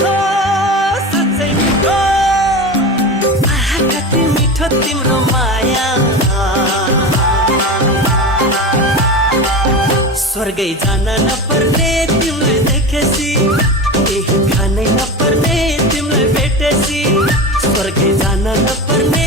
मिठो सच्चै मिठो कति मिठो तिम्रो माया स्वर्गै जान नपर्ने तिमीलाई देखेसी केही खानै नपर्ने तिमीलाई भेटेसी स्वर्गै जान नपर्ने